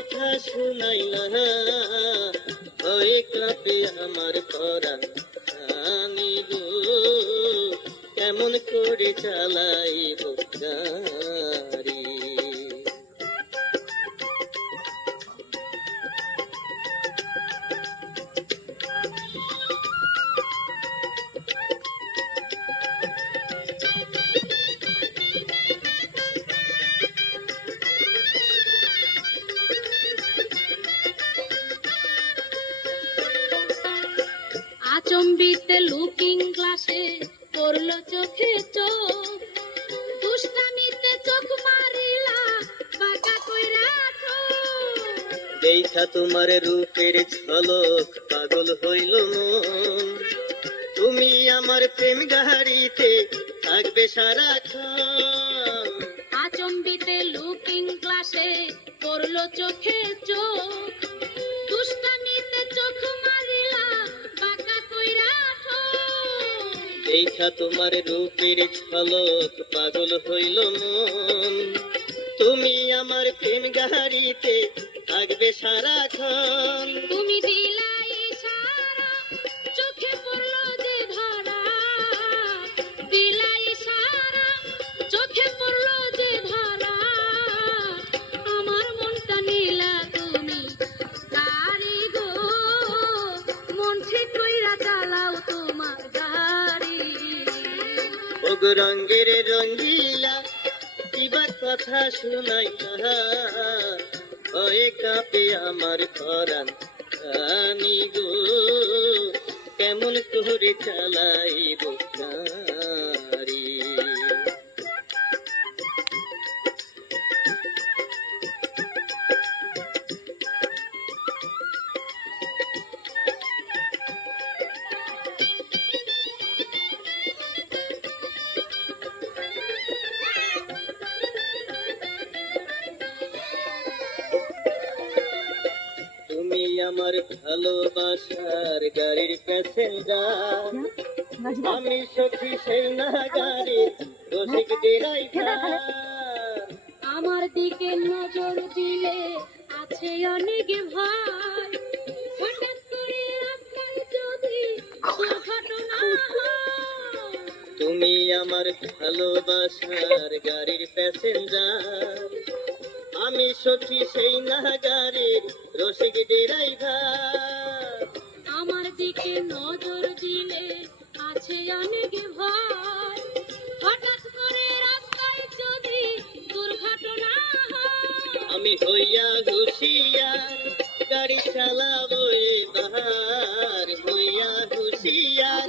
কথা শুনাইলা ভয়ে কাঁপে আমার পরাণ জানি গো কেমন করে চালাইব গাড়ি। আচম্বিতে লুকিং গ্লাসে পড়লো চোখে চোখ, দুষ্টামিতে চোখ মারিলা বাঁকা কইরা ঠোঁট। দেখা তোমার রূপের ঝলক পাগল হইল মন, তুমি আমার প্রেম গাড়িতে থাকবে সারাক্ষণ। আচম্বিতে লুকিং গ্লাসে পড়লো চোখে চোখ, দুষ্টামিতে চোখ মারিলা বাঁকা কইরা ঠোঁট। দেখা তোমার রূপের ঝলক পাগল হইল মন, তুমি আমার প্রেম গাড়িতে থাকবে সারাক্ষণ। তুমি দিলা ইশারা চোখে পড়লো যে ধরা, দিলা ইশারা চোখে পড়লো যে ধরা। আমার মনটা নিলা তুমি গাড়ি গো, মন ঠিক কইরা চালাও তোমার গাড়ি। ওগ রঙের রঙ্গিলা কিবার কথা শুনাইলা ভয়ে কাঁপে আমার পরাণ জানি গো কেমন করে চালাইব গাড়ি। তুমি আমার ভালোবাসার গাড়ির প্যাসেঞ্জার, আমি সখী সেই না গাড়ির রসিক ড্রাইভার। আমার দিকে নজর দিলে আছে অনেক ভয়, হঠাৎ করে রাস্তায় যদি দুর্ঘটনা হয়। তুমি আমার ভালোবাসার গাড়ির প্যাসেঞ্জার, আমি সখী সেই না গাড়ির রসিক ড্রাইভার। আমার দিকে নজর দিলে আছে অনেক ভয়, হঠাৎ করে রাস্তায় যদি দুর্ঘটনা হয়। আমি হইয়া হুশিয়ার গাড়ি চালাবো এবার, হইয়া হুশিয়ার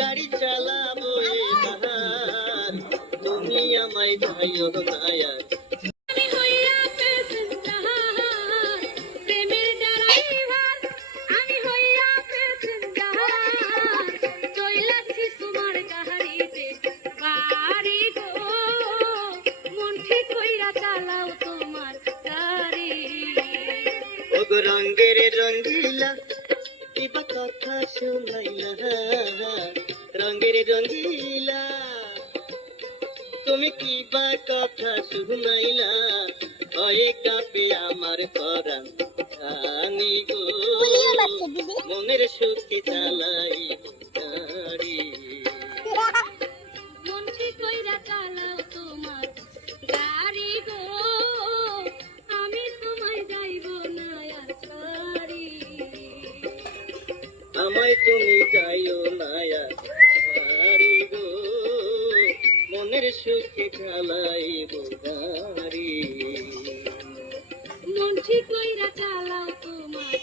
গাড়ি চালাবো এবার। তুমি আমায় যাইও নায়া আমি হইয়া প্যাসেঞ্জার, প্রেমের ড্রাইভার, আমি হইয়া প্যাসেঞ্জার, চইলাছি তোমার গাড়িতে বাড়ি গো, মন ঠিক কইরা চালাও তোমার গাড়ি। ওগ রঙের রঙ্গিলা কিবা কথা শুনাইলা রঙের রঙ্গিলা তুমি কিবা কথা শুনাইলা ভয়ে কাঁপে আমার পরাণ জানি গো মনের সুখে চালাই গাড়ি। মন ঠিক কইরা চালাও তোমার গাড়ি গো, আমি তোমায় যাইব না আর ছাড়ি। আমায় তুমি যাইও নায়া গাড়ি গো, মনের সুখে চালাইব গাড়ি। মন ঠিক কইরা চালাও তোমার